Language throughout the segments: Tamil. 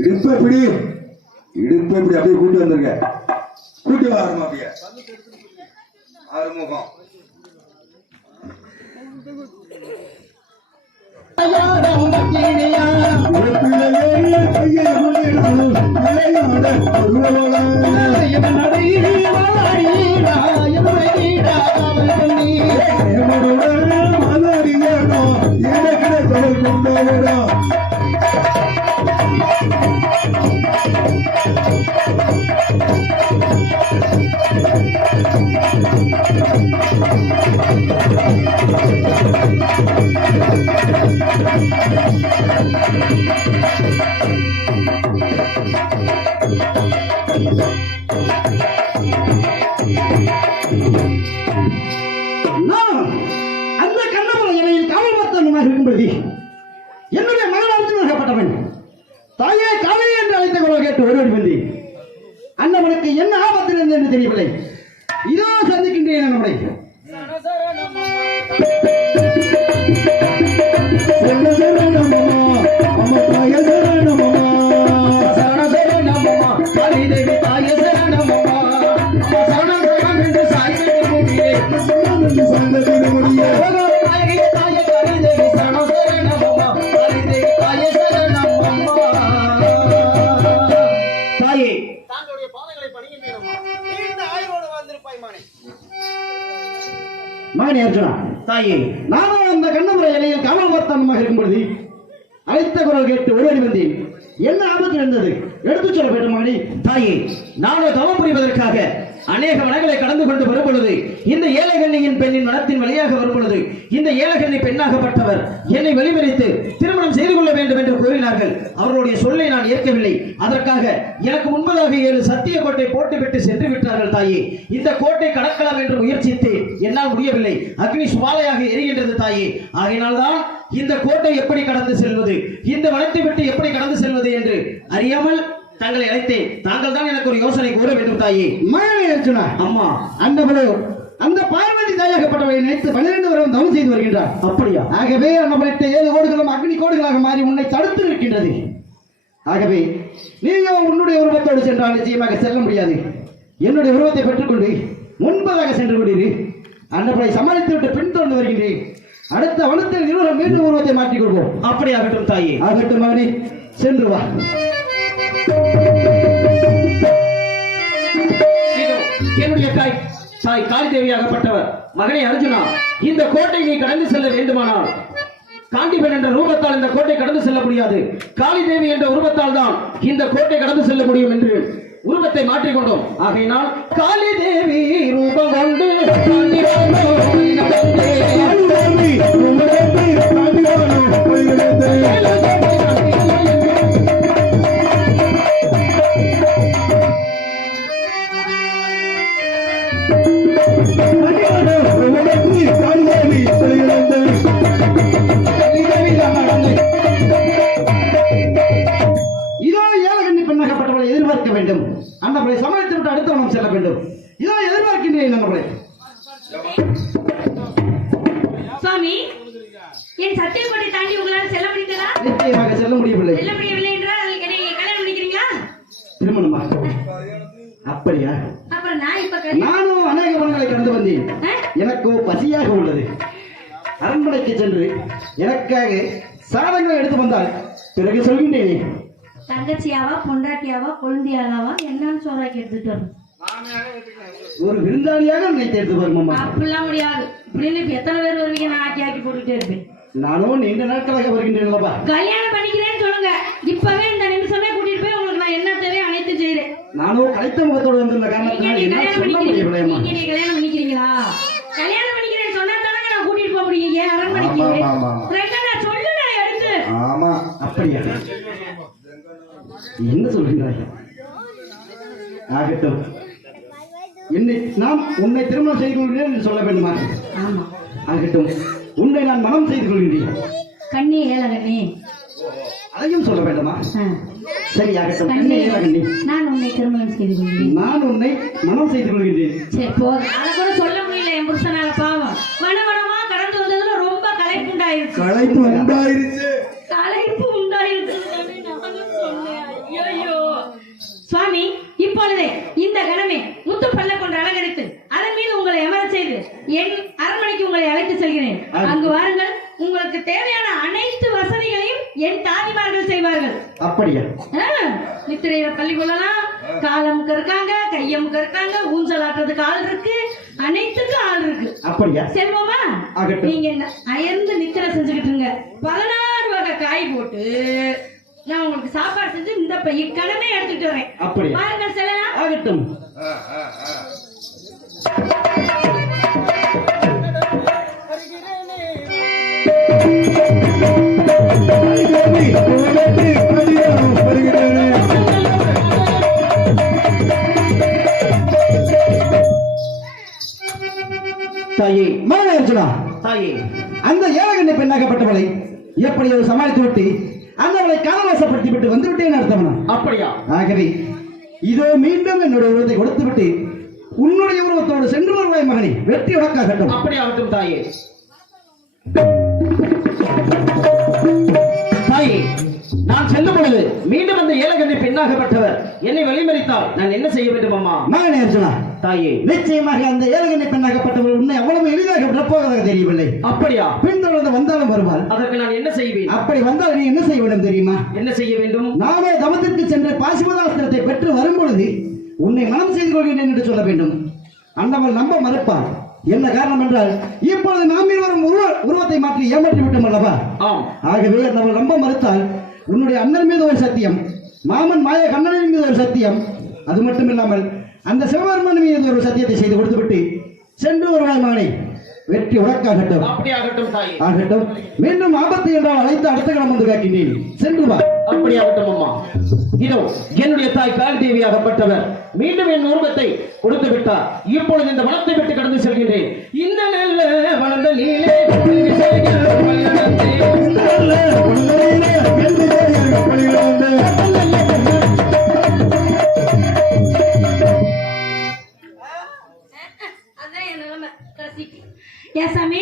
இடுப்பு இப்படி அப்படியே கூட்டி வந்திருக்க. கூட்டி வாரமா அப்படியே ஆறுமுகம் என்னுடைய மகனாகப்பட்டவன் தாயே காவிரி என்று அழைத்த குரல் கேட்டு ஒருவன் வந்து அண்ணவனுக்கு என்ன ஆபத்தில் இருந்தது என்று தெரியவில்லை. இதோ சந்திக்கின்றேன் நம்மளை. மகனே அர்ஜுனா, தாயே நானும் அந்த கண்ணபுர இலையில் காமவர்த்தனமாக இருக்கும் பொழுது அழைத்த குரல் கேட்டு ஓடி வந்தேன். என்ன ஆபத்து இருந்தது எடுத்துச் சொல்ல வேண்டும் மகனே. தாயே, நானும் தவம் புரிவதற்காக அநேக மனங்களை கடந்து கொண்டு வரும் பொழுது இந்த ஏழைகண்ணியின் பெண்ணின் மனத்தின் வழியாக வரும் பொழுது இந்த ஏழைகண்ணி பெண்ணாகப்பட்டவர் என்னை வெளிமறித்து திருமணம் செய்து கொள்ள வேண்டும் என்று கூறினார்கள். அவர்களுடைய சொல்லை நான் ஏற்கவில்லை. அதற்காக எனக்கு முன்பதாக 7 சத்திய கோட்டை போட்டுவிட்டு சென்று விட்டார்கள். தாயே, இந்த கோட்டை கடக்கலாம் என்று முயற்சித்து என்னால் முடியவில்லை. அக்னி சுவாலையாக எரிகின்றது தாயே. ஆகையினால்தான் இந்த கோட்டை எப்படி கடந்து செல்வது, இந்த வனத்தை விட்டு எப்படி கடந்து செல்வது என்று அறியாமல் தங்களை அழைத்தேன். தாங்கள் தான் எனக்கு ஒரு யோசனை கூற வேண்டும் தாயே. மகனே அர்ஜுனா, அம்மா அந்த பார்வதி தாயாகப்பட்டவரை நினைத்து 12 வருடம் தவம் செய்து வருகின்றார். அப்படியா? ஆகவே நம்மளுக்கு 7 கோடுகளும் அக்னி கோடுகளாக மாறி உன்னை தடுத்து நிற்கின்றது. ஆகவே நீயோ உன்னுடைய உருவத்தோடு சென்றால் நிச்சயமாக செல்ல முடியாது. என்னுடைய உருவத்தை பெற்றுக்கொண்டு முன்பதாக சென்று கொண்டீரு. அன்னபடி சமாளித்து விட்டு பின் தொடர்ந்து வருகின்றேன். அடுத்த வனத்தில் இருவரும் மீண்டும் உருவத்தை மாற்றிக் கொள்வோம். அப்படி ஆகட்டும் தாயே. ஆகட்டும் மகனே, சென்று வா. என்னுடைய தாய் காளிதேவியாகப்பட்டவர். மகனே அர்ஜுனா, இந்த கோட்டை நீ கடந்து செல்ல வேண்டுமானால் காண்டிபன் என்ற ரூபத்தால் இந்த கோட்டை கடந்து செல்ல முடியாது. காளிதேவி என்ற உருவத்தால் தான் இந்த கோட்டை கடந்து செல்ல முடியும் என்று உருவத்தை மாற்றிக்கொண்டோம். ஆகையினால் காளிதேவி ரூபம் கொண்டு இதோ ஏழகண்ணி பெண்ணாகப்பட்டவளை எதிர்பார்க்க வேண்டும். அன்னபடி சமாளித்து விட்டு அடுத்த வனம் செல்ல வேண்டும். இதோ எதிர்பார்க்கின்றேன் அன்னபடி. சுவாமி, என் சத்தியக்கோட்டை தாண்டி உங்களால் செல்ல முடிந்ததா? நிச்சயமாக செல்ல முடியவில்லை. செல்ல முடியவில்லை என்றால் என்னை கல்யாணம் பண்ணிக்கிறீங்களா? திருமணமா? அப்படியா? அப்புறம் நான் இப்ப நானும் அநேக வனங்களை கடந்து வந்தேன். எனக்கு பசியாக உள்ளது. அரண்மனைக்கு சென்று எனக்காக சாதங்களை எடுத்து வந்தால் பிறகு சொல்கின்றேனே. தங்கச்சியாவா, பொண்டாட்டியாவா, கொழுந்தியாவா, என்னன்னு சோறாக்கி எடுத்துட்டு வரும். ஒரு விருந்தாளியாக நினைத்து எடுத்து வருமா? அப்படிலாம் முடியாது. இப்படின்னு எத்தனை பேர் வருவீங்க? நான் ஆக்கி போட்டுட்டே இருப்பேன். நானும் நீண்ட நாட்களாக வருகின்றேன்லப்பா. கல்யாணம் பண்ணிக்கிறேன்னு சொல்லுங்க. இப்பவே இந்த நிமிஷமே கூட்டிட்டு போய் உங்களுக்கு நான் என்ன தேவையோ அனைத்து செய்யறேன். நானும் கலைத்த முகத்தோடு வந்துள்ள காரணத்தினால் என்ன சொல்ல முடியவில்லையம்மா. நீங்க என்ன சொல்கிறாய்? ஆகட்டும், உன்னை திருமணம் செய்து கொள்கிறேன் என்று சொல்ல வேண்டுமா? ஆமா. ஆகட்டும், உன்னை நான் மனம் செய்து கொள்கிறேன். கண்ணே ஏலகண்ணே. அதையும் சொல்ல வேண்டுமா? சரி, ஆகட்டும். கண்ணே கண்ணே ஏலகண்ணே, நான் உன்னை திருமணம் செய்து கொள்கிறேன். நான் உன்னை மனம் செய்து கொள்கிறேன். சரி போதும். அதை கூட சொல்ல முடியல என் புருஷனால. பாவம் வனவனமா கடந்து வந்ததுல ரொம்ப களைப்பு உண்டாயிருச்சு. களைப்பு உண்டாயிருச்சு. களைப்பு உண்டாயிருச்சு. நானும் சொன்னேன். ஐயோ சுவாமி, இப்பொழுதே இந்த கணமே முத்து பல்ல கொண்டு அலங்கரித்து அதன் மீது உங்களை அமரச் செய்து என் அரண்மனைக்கு உங்களை அழைத்து செல்கிறேன். அங்கு வாருங்கள். உங்களுக்கு தேவையான அனைத்து வசதிகளையும் என் தாதிமார்கள் செய்வார்கள். அப்படியா? நித்திரையில பள்ளி கொள்ளலாம், காலமுக்கு இருக்காங்க, கையமுக்கு இருக்காங்க, ஊஞ்சல் ஆட்டுறதுக்கு ஆள் இருக்கு, அனைத்துக்கும் ஆள் இருக்கு. அப்படியா? செல்வமா, நீங்க அயர்ந்து நித்திரை செஞ்சுக்கிட்டுங்க. 16 வகை காய் போட்டு நான் உங்களுக்கு சாப்பாடு செஞ்சு இந்த இக்கணமே எடுத்துட்டு வரேன். அப்படியா? பாருங்கள் செல்லலாம். ஆகட்டும். தாயே, மகனே அர்ஜுனா, தாயே, அந்த ஏழகண்ணை பெண்ணாகப்பட்டவளை எப்படியோ சமாளித்து விட்டு அந்தவளை காலவாசப்படுத்தி விட்டு வந்து விட்டேன் அர்த்தமனா? அப்படியா? ஆகவே இதோ மீண்டும் என்னுடைய உருவத்தை கொடுத்து விட்டு உன்னுடைய உருவத்தோடு சென்று வருவாய் மகனே. வெற்றி உனக்காகட்டும். அப்படியாகட்டும் தாயே. தாயே, நான் செல்லும் பொழுது மீண்டும் அந்த ஏலகண்ணை பெண்ணாகப்பட்டவர் என்னை வழிமறித்தால் நான் என்ன செய்ய வேண்டும் அம்மா? மகனே அர்ஜுனா, தாயே, நிச்சயமாக அந்த ஏலகண்ணை பெண்ணாகப்பட்டவள் உன்னை அவ்வளவு எளிதாக விடப்போவதாக தெரியவில்லை. அப்படியா? பின்தொடர்ந்து வந்தாலும் வருவாள். அதற்கு நான் என்ன செய்வேன்? அப்படி வந்தால் நீ என்ன செய்ய வேண்டும் தெரியுமா? என்ன செய்ய வேண்டும்? நாமே தவத்திற்கு சென்று பாசுபதாஸ்திரத்தை பெற்று வரும்பொழுது உன்னை மனம் செய்து கொள்கிறேன் என்று சொல்ல வேண்டும். அந்தவள் நம்ப மறுப்பாள். என்ன காரணம் என்றால் இப்பொழுது நாம் இருவரும் உருவத்தை மாற்றி ஏமாற்றி விட்டோம் அல்லவா? ஆம். ஆகவே அந்தவள் நம்ப மறுத்தால் உன்னுடைய அண்ணன் மீது ஒரு சத்தியம், மாமன் மாய கண்ணனின் மீது ஒரு சத்தியம், அது மட்டும் இல்லாமல் அந்த சிவபெருமன் மீது ஒரு சத்தியத்தை செய்து கொடுத்துவிட்டு சென்று வருவாய் மகனே. வெற்றி உனக்காகட்டும். அப்படியாகட்டும் தாயே. ஆகட்டும். மீண்டும் ஆபத்து என்றால் அழைத்து அடுத்த கிழமை வந்து காக்கின்றேன். சென்று வா. அப்படியாகட்டும் அம்மா. இதோ என்னுடைய தாய் காளிதேவியாகப்பட்டவர் மீண்டும் என் உருவத்தை கொடுத்து விட்டார். இப்பொழுது இந்த வனத்தை விட்டு கடந்து செல்கின்றேன். இந்த நல்ல வளர்ந்த நீலே சாமி,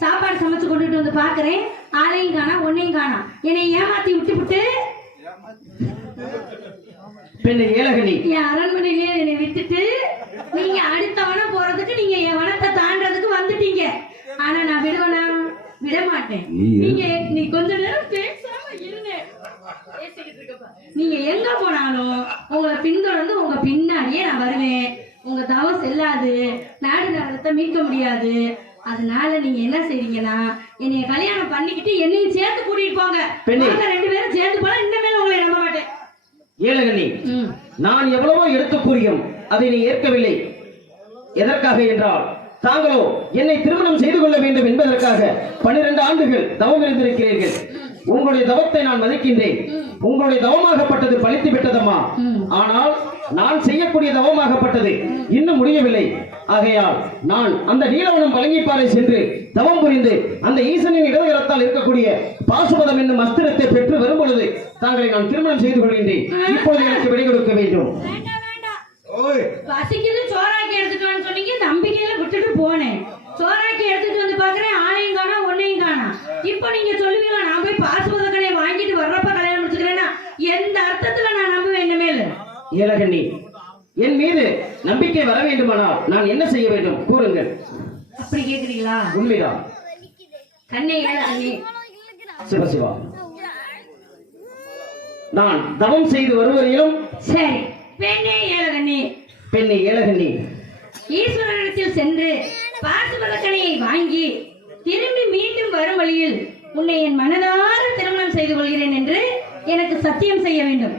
சாப்பாடு சமைச்சு கொண்டுட்டு வந்து பாக்குறேன். ஆளையும் காணா, ஒன்னையும் காணா. என்னை ஏமாத்தி விட்டு பெண்ணை ஏலகண்ணி, என் அரண்மனையிலே என்னை விட்டுட்டு நீங்க அடுத்த வனம் போறதுக்கு நீங்க என் வனத்தை தாண்டறதுக்கு வந்துட்டீங்க. ஆனா நான் விடுவேனா? விட மாட்டேன். நீ கொஞ்ச நேரம் பேசாம இருங்க. பேசிக்கிட்டு இருக்கப்பா. நீங்க எங்க போனாலும் உங்களை பின்தொடர்ந்து உங்க பின்னாடியே நான் வருவேன். உங்க தவம் செல்லாது, நாடு நகரத்தை மீட்க முடியாது. அதனால நீங்க என்ன செய்றீங்கன்னா, என்னைய கல்யாணம் பண்ணிக்கிட்டு என்னையும் சேர்த்து கூட்டிட்டு போங்க. ரெண்டு பேரும் சேர்ந்து போனா இன்னமே உங்களை நம்ப மாட்டேன். ஏலகண்ணி, நான் எவ்வளவோ எடுத்து கூறியும் அதை நீ ஏற்கவில்லை. எதற்காக என்றால் தாங்களோ என்னை திருமணம் செய்து கொள்ள வேண்டும் என்பதற்காக 12 ஆண்டுகள் தவம் இருந்திருக்கிறீர்கள். உங்களுடைய தவத்தை நான் மதிக்கின்றேன். உங்களுடைய தவமாகப்பட்டது பழித்து விட்டதம்மா. ஆனால் நான் செய்யக்கூடிய தவமாகப்பட்டது இன்னும் முடியவில்லை. ஆகையால் நான் அந்த நீலவனம் பழங்கிப்பாறை சென்று தவம் புரிந்து அந்த ஈசனின் இடதுகரத்தால் இருக்கக்கூடிய பாசுபதம் என்னும் அஸ்திரத்தை பெற்று வரும் பொழுது தாங்களை நான் திருமணம் செய்து கொள்கின்றேன். இப்பொழுது எனக்கு விடை கொடுக்க வேண்டும். பசிக்குது, சோறாக்கி எடுத்துட்டு சொன்னீங்க. நம்பிக்கையில விட்டுட்டு போனேன். சோறாக்கி எடுத்துட்டு வந்து பாக்குறேன், ஆளையும் காணா, ஒன்னையும் காணா. இப்ப நீங்க சொல்லுவீங்களா நான் போய் பாசுபத கடையை வாங்கிட்டு வர்றப்ப கல்யாணம் முடிச்சுக்கிறேன்னா எந்த அர்த்தத்துல நான் நம்புவேன்? இனிமேல் ஏலகண்ணி, என் மீது நம்பிக்கை வர வேண்டுமானால் நான் என்ன செய்ய வேண்டும் கூறுங்கள். அப்படி கேக்குறீங்களா? உண்மைதான். கண்ணே ஏலகண்ணி, சிவசிவா, நான் தவம் செய்து வருவதையும் சரி. பெண்ணே ஏலகண்ணி, பெண்ணை ஏலகண்ணி, ஈஸ்வரனிடத்தில் சென்று பாசுபதக்கணையை வாங்கி திரும்பி மீண்டும் வரும் வழியில் உன்னை என் மனதார திருமணம் செய்து கொள்கிறேன் என்று எனக்கு சத்தியம் செய்ய வேண்டும்.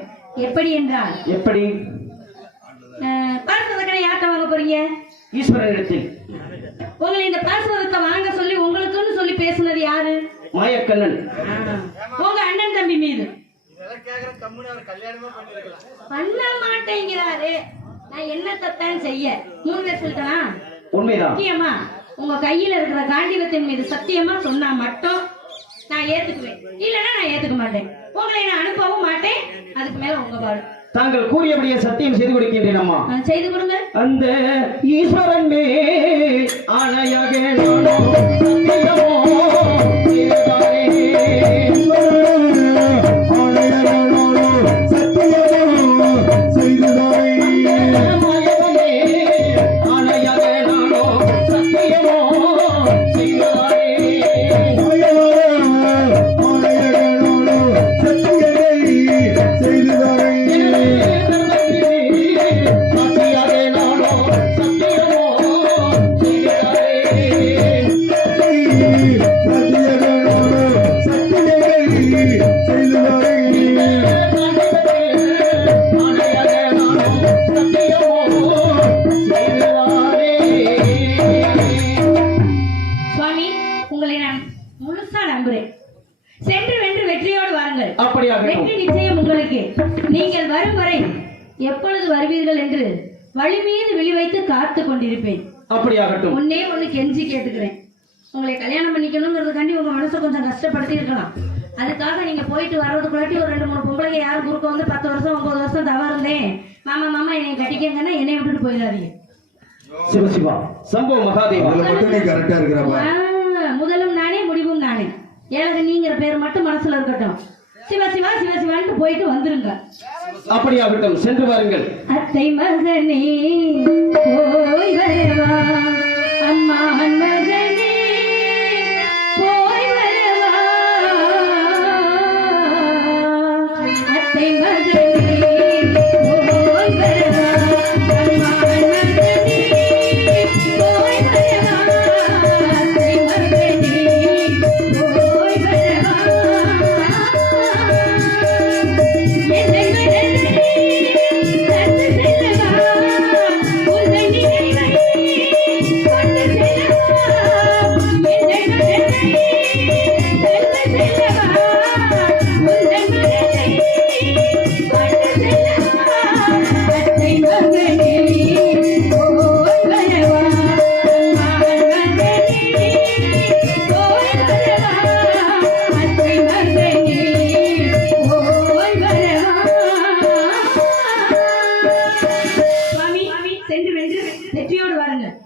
எப்படி என்றால்? எப்படி? பாசுபதக்கணை யார்கிட்ட வாங்க போறீங்க? ஈஸ்வரனிடத்தில். உங்களை இந்த பாசுபதத்தை வாங்க சொல்லி உங்களுக்குன்னு சொல்லி பேசுனது யாரு? மாயக்கண்ணன். உங்க அண்ணன் தம்பி மீது. பண்ண மாட்டேங்கிறாரு. நான் என்னத்தான் செய்ய? 3 பேர் சொல்லிட்டனா? உண்மைதான். சத்தியமா உங்க கையில இருக்கிற காண்டிவத்தின் மீது சத்தியமா சொன்னா மட்டும் நான் ஏத்துக்குவேன், இல்லைன்னா நான் ஏத்துக்க மாட்டேன். உங்களை நான் அனுப்பவும் மாட்டேன். அதுக்கு மேல உங்க பாடு. தாங்கள் கூறியபடியே சத்தியம் செய்து கொடுக்கின்றேன் அம்மா. செய்து கொடுங்க. அந்த ஈஸ்வரன் மேல் ஆணையாக நானோ சத்தியமோ செய்தாரே. மாயவனே ஆணையாக நானோ சத்தியமோ செய்தாரே. சுவாமி, உங்களை நான் முழுசா நம்புறேன். சென்று வென்று வெற்றியோடு வாருங்கள். அப்படியாக வெற்றி நிச்சயம் உங்களுக்கு. நீங்கள் வரும் வரை எப்பொழுது வருவீர்கள் என்று வழி மீது விழி வைத்து காத்து கொண்டிருப்பேன். அப்படியாகட்டும். ஒன்னே ஒண்ணு கெஞ்சி கேட்டுக்கிறேன். உங்களை கல்யாணம் பண்ணிக்கணுங்கிறதுக்காண்டி உங்க மனசை கொஞ்சம் கஷ்டப்படுத்தி இருக்கலாம். அதுக்காக நீங்க போயிட்டு வர்றதுக்குள்ளாட்டி ஒரு 2-3 பொம்பளைங்க யாரும் குறுக்க வந்து 10 வருஷம் 9 வருஷம் தவறு இருந்தேன் மாமா என்னை கட்டிக்கங்கன்னா என்னை விட்டுட்டு போயிடாதீங்க. சிவசிவா சம்போ மகாதேவா. அதுல மட்டும் நீ கரெக்டா இருக்கிறப்ப முதலும் நானே முடிவும் நானே. ஏழகனிங்கிற பேர் மட்டும் மனசுல இருக்கட்டும். சிவசிவா சிவசிவான்ட்டு போயிட்டு வந்துருங்க. அப்படியாகட்டும், சென்று வாருங்கள். அத்தை மகனே போய் வரவா, அம்மா மகனே போய் வரவா, அத்தை மகனே போய் வரவா, அம்மா மகனே போய் வரவா, அத்தை மகனே போய் வரவா. என்னை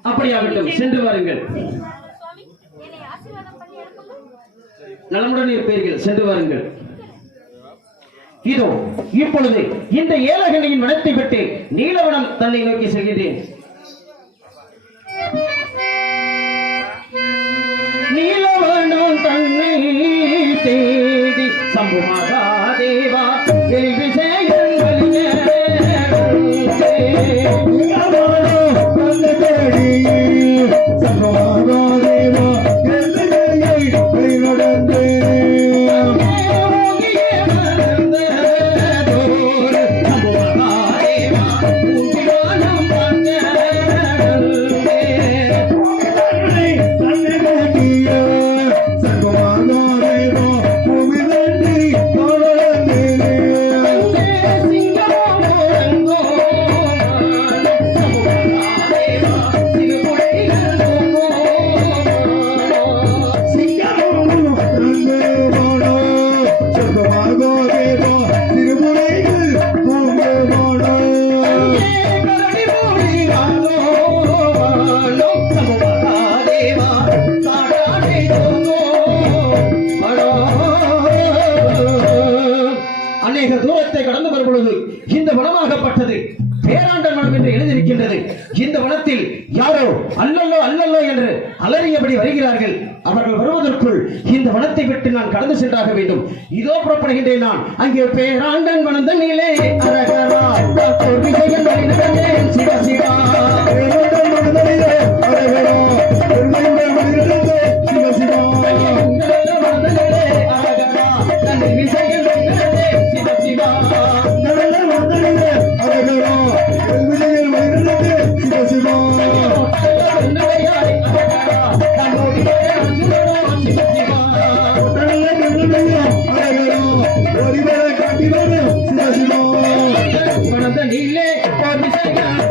அப்படியாகட்டும், சென்று வாருங்கள். நலமுடன் இருப்பீர்கள், சென்று வாருங்கள். இதோ இப்பொழுது இந்த ஏலகனியின் வனத்தை விட்டு நீலவனம் தன்னை நோக்கி செல்கிறேன். நீலவனம் தன்னை தேடி சம்பு மகாதேவா கேள்வி அநேக தூரத்தை கடந்து வரும் பொழுது இந்த வனமாகப்பட்டது பேராண்டன் வனம் என்று எழுதியிருக்கின்றது. இந்த வனத்தில் யாரோ அல்லல்லோ அல்லல்லோ என்று அலறியபடி வருகிறார்கள். அவர்கள் வருவதற்குள் இந்த வனத்தை விட்டு நான் கடந்து சென்றாக வேண்டும். இதோ புறப்படுகின்றேன் நான். அங்கே பேராண்டன் வனந்தனிலே அரகரா விஜயன் வழி நடந்தேன் சிவ சிவா. Arriba, கண்ணிலே ஒரு செய்யா